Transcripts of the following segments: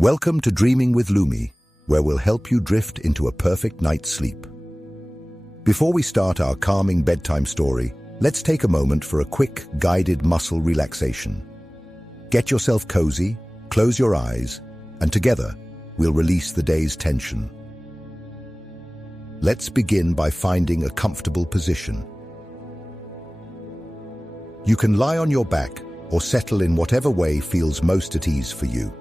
Welcome to Dreaming with Lumi, where we'll help you drift into a perfect night's sleep. Before we start our calming bedtime story, let's take a moment for a quick guided muscle relaxation. Get yourself cozy, close your eyes, and together we'll release the day's tension. Let's begin by finding a comfortable position. You can lie on your back or settle in whatever way feels most at ease for you.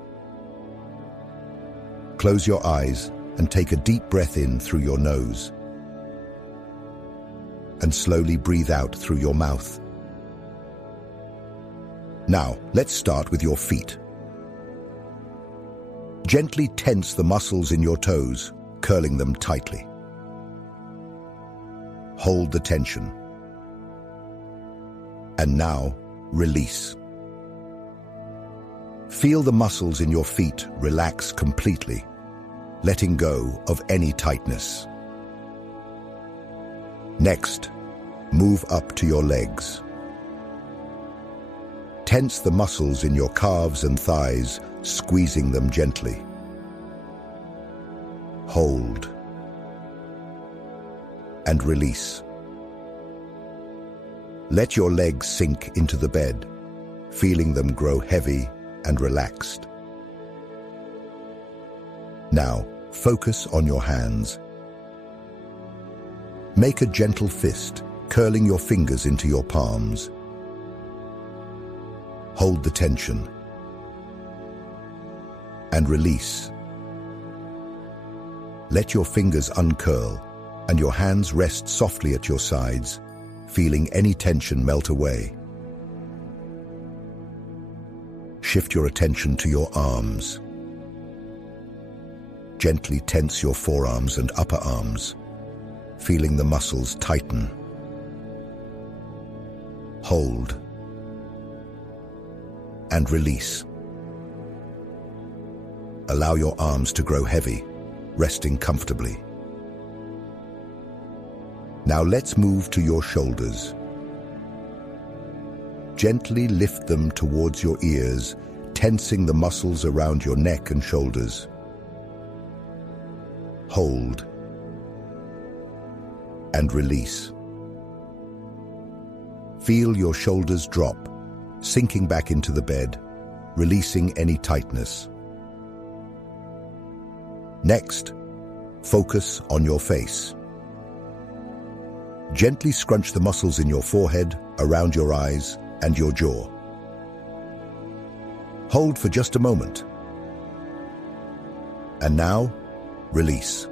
Close your eyes and take a deep breath in through your nose. And slowly breathe out through your mouth. Now, let's start with your feet. Gently tense the muscles in your toes, curling them tightly. Hold the tension. And now, release. Feel the muscles in your feet relax completely, letting go of any tightness. Next, move up to your legs. Tense the muscles in your calves and thighs, squeezing them gently. Hold. And release. Let your legs sink into the bed, feeling them grow heavy and relaxed. Now, focus on your hands. Make a gentle fist, curling your fingers into your palms. Hold the tension. And release. Let your fingers uncurl and your hands rest softly at your sides, feeling any tension melt away. Shift your attention to your arms. Gently tense your forearms and upper arms, feeling the muscles tighten. Hold. And release. Allow your arms to grow heavy, resting comfortably. Now let's move to your shoulders. Gently lift them towards your ears, tensing the muscles around your neck and shoulders. Hold. And release. Feel your shoulders drop, sinking back into the bed, releasing any tightness. Next, focus on your face. Gently scrunch the muscles in your forehead, around your eyes, and your jaw. Hold for just a moment. And now, release.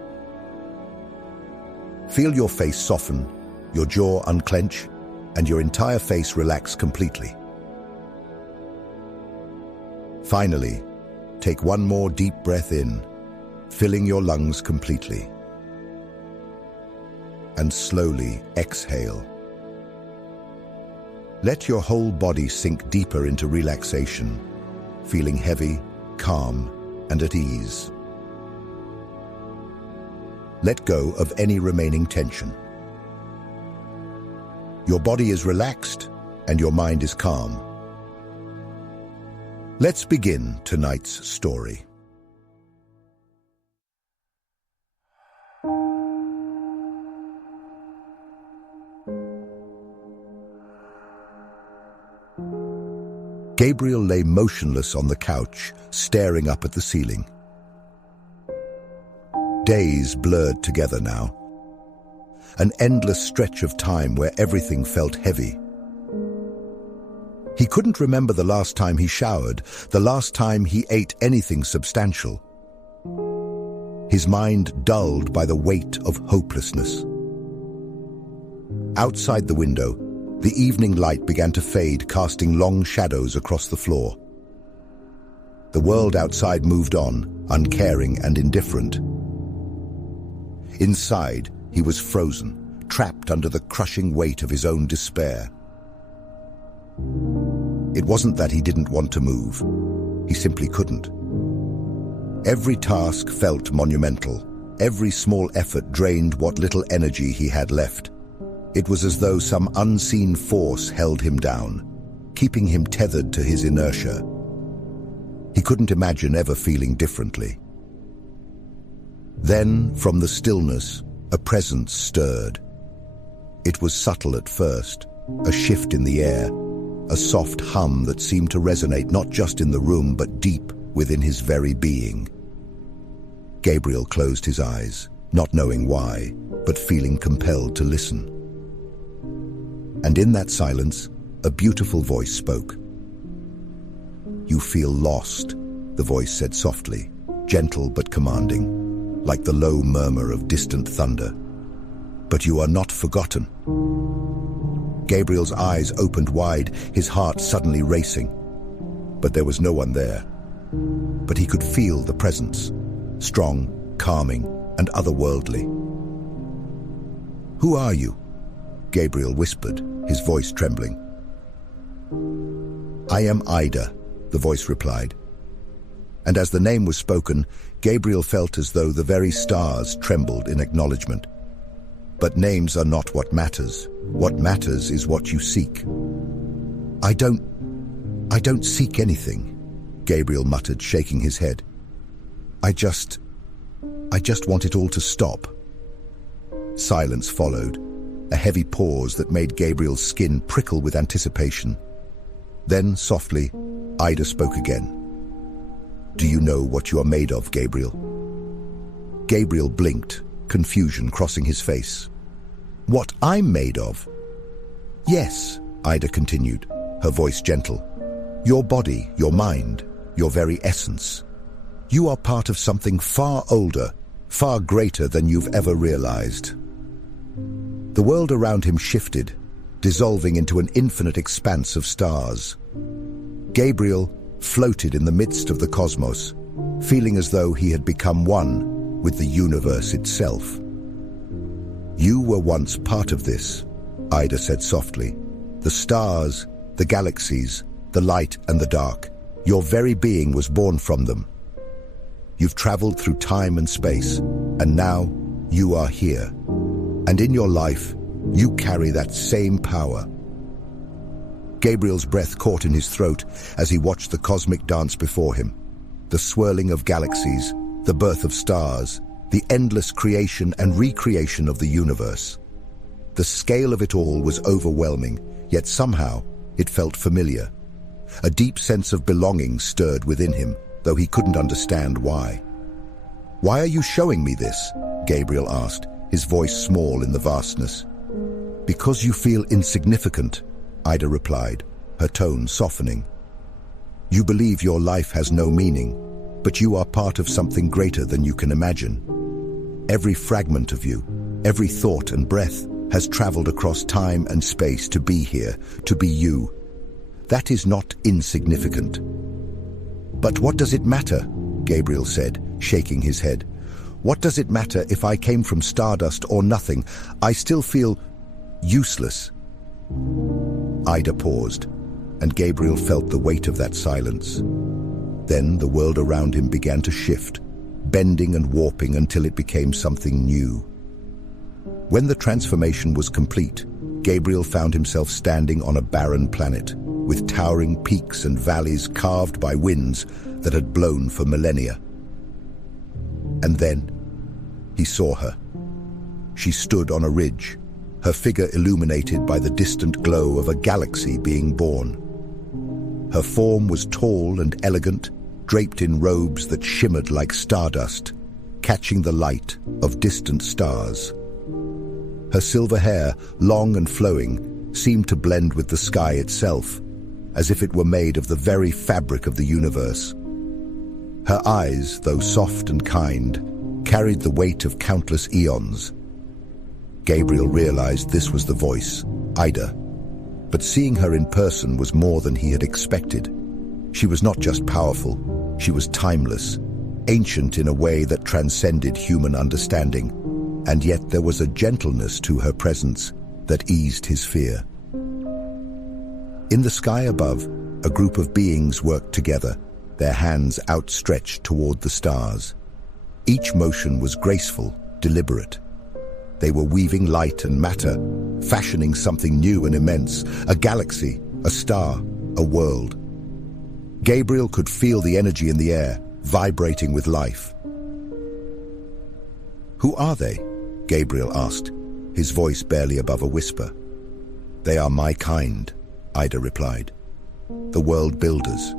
Feel your face soften, your jaw unclench, and your entire face relax completely. Finally, take one more deep breath in, filling your lungs completely. And slowly exhale. Let your whole body sink deeper into relaxation, feeling heavy, calm, and at ease. Let go of any remaining tension. Your body is relaxed and your mind is calm. Let's begin tonight's story. Gabriel lay motionless on the couch, staring up at the ceiling. Days blurred together now. An endless stretch of time where everything felt heavy. He couldn't remember the last time he showered, the last time he ate anything substantial. His mind dulled by the weight of hopelessness. Outside the window, the evening light began to fade, casting long shadows across the floor. The world outside moved on, uncaring and indifferent. Inside, he was frozen, trapped under the crushing weight of his own despair. It wasn't that he didn't want to move. He simply couldn't. Every task felt monumental. Every small effort drained what little energy he had left. It was as though some unseen force held him down, keeping him tethered to his inertia. He couldn't imagine ever feeling differently. Then, from the stillness, a presence stirred. It was subtle at first, a shift in the air, a soft hum that seemed to resonate not just in the room but deep within his very being. Gabriel closed his eyes, not knowing why, but feeling compelled to listen. And in that silence, a beautiful voice spoke. "You feel lost," the voice said softly, gentle but commanding, like the low murmur of distant thunder. "But you are not forgotten." Gabriel's eyes opened wide, his heart suddenly racing. But there was no one there. But he could feel the presence, strong, calming, and otherworldly. "Who are you?" Gabriel whispered, his voice trembling. "I am Ida," the voice replied. And as the name was spoken, Gabriel felt as though the very stars trembled in acknowledgement. But names are not what matters. What matters is what you seek. I don't seek anything," Gabriel muttered, shaking his head. I just want it all to stop." Silence followed, a heavy pause that made Gabriel's skin prickle with anticipation. Then, softly, Ida spoke again. "Do you know what you are made of, Gabriel?" Gabriel blinked, confusion crossing his face. "What I'm made of?" "Yes," Ida continued, her voice gentle. "Your body, your mind, your very essence. You are part of something far older, far greater than you've ever realized." The world around him shifted, dissolving into an infinite expanse of stars. Gabriel floated in the midst of the cosmos, feeling as though he had become one with the universe itself. "You were once part of this," Ida said softly. "The stars, the galaxies, the light and the dark. Your very being was born from them. You've traveled through time and space, and now you are here. And in your life, you carry that same power." Gabriel's breath caught in his throat as he watched the cosmic dance before him. The swirling of galaxies, the birth of stars, the endless creation and recreation of the universe. The scale of it all was overwhelming, yet somehow it felt familiar. A deep sense of belonging stirred within him, though he couldn't understand why. "Why are you showing me this?" Gabriel asked, his voice small in the vastness. "Because you feel insignificant," Ida replied, her tone softening. "You believe your life has no meaning, but you are part of something greater than you can imagine. Every fragment of you, every thought and breath has traveled across time and space to be here, to be you. That is not insignificant." "But what does it matter?" Gabriel said, shaking his head. "What does it matter if I came from stardust or nothing? I still feel useless." Ida paused, and Gabriel felt the weight of that silence. Then the world around him began to shift, bending and warping until it became something new. When the transformation was complete, Gabriel found himself standing on a barren planet, with towering peaks and valleys carved by winds that had blown for millennia. And then he saw her. She stood on a ridge, her figure illuminated by the distant glow of a galaxy being born. Her form was tall and elegant, draped in robes that shimmered like stardust, catching the light of distant stars. Her silver hair, long and flowing, seemed to blend with the sky itself, as if it were made of the very fabric of the universe. Her eyes, though soft and kind, carried the weight of countless eons. Gabriel realized this was the voice, Ida. But seeing her in person was more than he had expected. She was not just powerful, she was timeless, ancient in a way that transcended human understanding, and yet there was a gentleness to her presence that eased his fear. In the sky above, a group of beings worked together, their hands outstretched toward the stars. Each motion was graceful, deliberate. They were weaving light and matter, fashioning something new and immense, a galaxy, a star, a world. Gabriel could feel the energy in the air, vibrating with life. "Who are they?" Gabriel asked, his voice barely above a whisper. "They are my kind," Ida replied. "The world builders."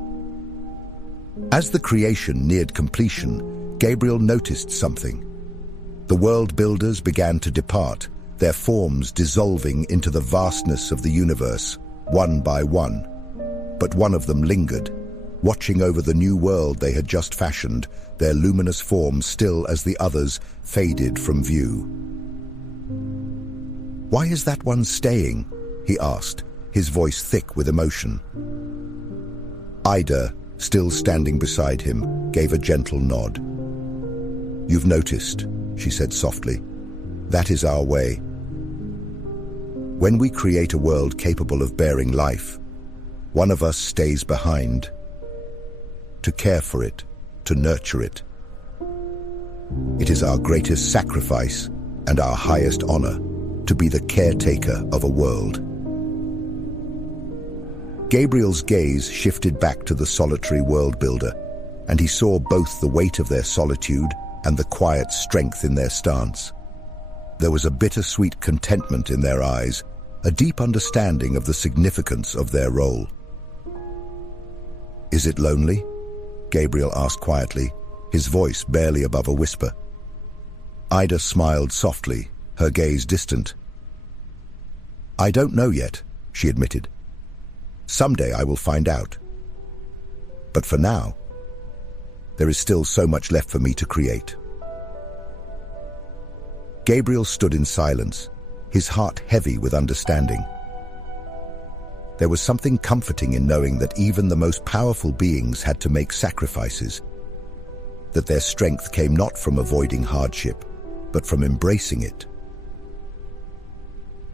As the creation neared completion, Gabriel noticed something. The world builders began to depart, their forms dissolving into the vastness of the universe, one by one. But one of them lingered, watching over the new world they had just fashioned, their luminous forms still as the others faded from view. "Why is that one staying?" he asked, his voice thick with emotion. Ida, still standing beside him, gave a gentle nod. "You've noticed," she said softly. "That is our way. When we create a world capable of bearing life, one of us stays behind, to care for it, to nurture it. It is our greatest sacrifice and our highest honor to be the caretaker of a world." Gabriel's gaze shifted back to the solitary world builder, and he saw both the weight of their solitude and the quiet strength in their stance. There was a bittersweet contentment in their eyes, a deep understanding of the significance of their role. "Is it lonely?" Gabriel asked quietly, his voice barely above a whisper. Ida smiled softly, her gaze distant. "I don't know yet," she admitted. "Someday I will find out. But for now, there is still so much left for me to create." Gabriel stood in silence, his heart heavy with understanding. There was something comforting in knowing that even the most powerful beings had to make sacrifices, that their strength came not from avoiding hardship, but from embracing it.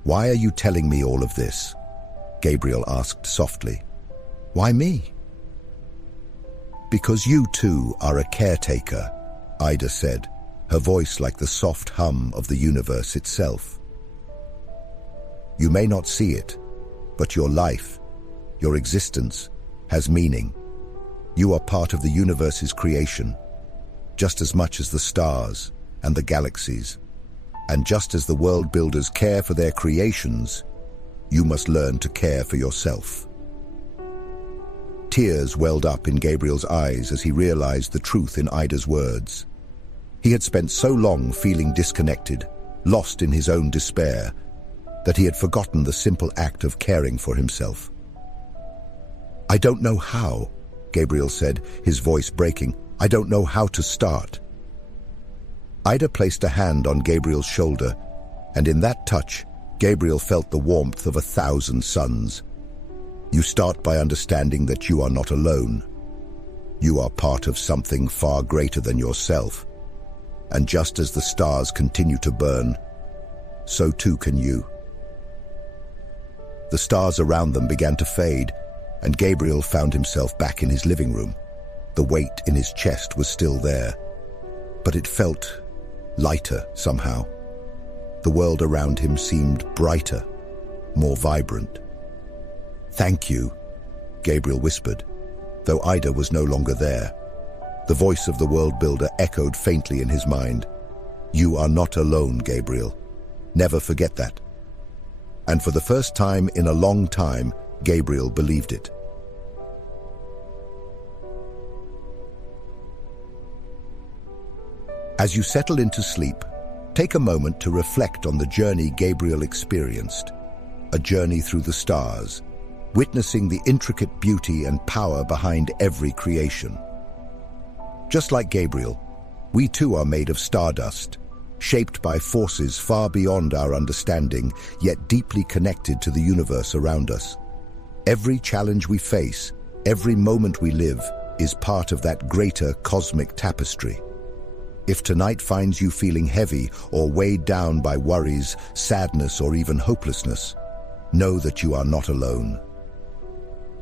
"Why are you telling me all of this?" Gabriel asked softly. "Why me?" "Because you too are a caretaker," Ida said, her voice like the soft hum of the universe itself. "You may not see it, but your life, your existence, has meaning. You are part of the universe's creation, just as much as the stars and the galaxies. And just as the world builders care for their creations, you must learn to care for yourself." Tears welled up in Gabriel's eyes as he realized the truth in Ida's words. He had spent so long feeling disconnected, lost in his own despair, that he had forgotten the simple act of caring for himself. "I don't know how," Gabriel said, his voice breaking. "I don't know how to start." Ida placed a hand on Gabriel's shoulder, and in that touch, Gabriel felt the warmth of 1,000 suns. "You start by understanding that you are not alone. You are part of something far greater than yourself. And just as the stars continue to burn, so too can you." The stars around them began to fade, and Gabriel found himself back in his living room. The weight in his chest was still there, but it felt lighter somehow. The world around him seemed brighter, more vibrant. "Thank you," Gabriel whispered, though Ida was no longer there. The voice of the world builder echoed faintly in his mind. "You are not alone, Gabriel. Never forget that." And for the first time in a long time, Gabriel believed it. As you settle into sleep, take a moment to reflect on the journey Gabriel experienced, a journey through the stars, witnessing the intricate beauty and power behind every creation. Just like Gabriel, we too are made of stardust, shaped by forces far beyond our understanding, yet deeply connected to the universe around us. Every challenge we face, every moment we live, is part of that greater cosmic tapestry. If tonight finds you feeling heavy or weighed down by worries, sadness, or even hopelessness, know that you are not alone.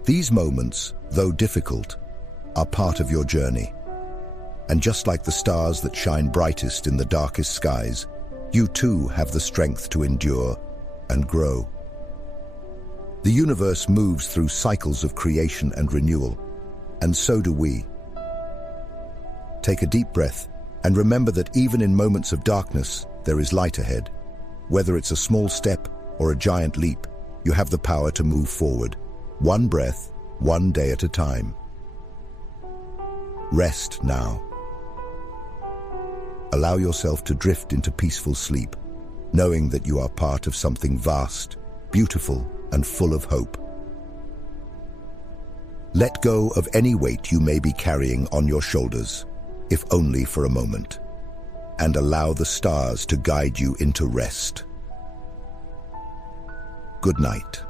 These moments, though difficult, are part of your journey. And just like the stars that shine brightest in the darkest skies, you too have the strength to endure and grow. The universe moves through cycles of creation and renewal, and so do we. Take a deep breath and remember that even in moments of darkness, there is light ahead. Whether it's a small step or a giant leap, you have the power to move forward, one breath, one day at a time. Rest now. Allow yourself to drift into peaceful sleep, knowing that you are part of something vast, beautiful, and full of hope. Let go of any weight you may be carrying on your shoulders, if only for a moment, and allow the stars to guide you into rest. Good night.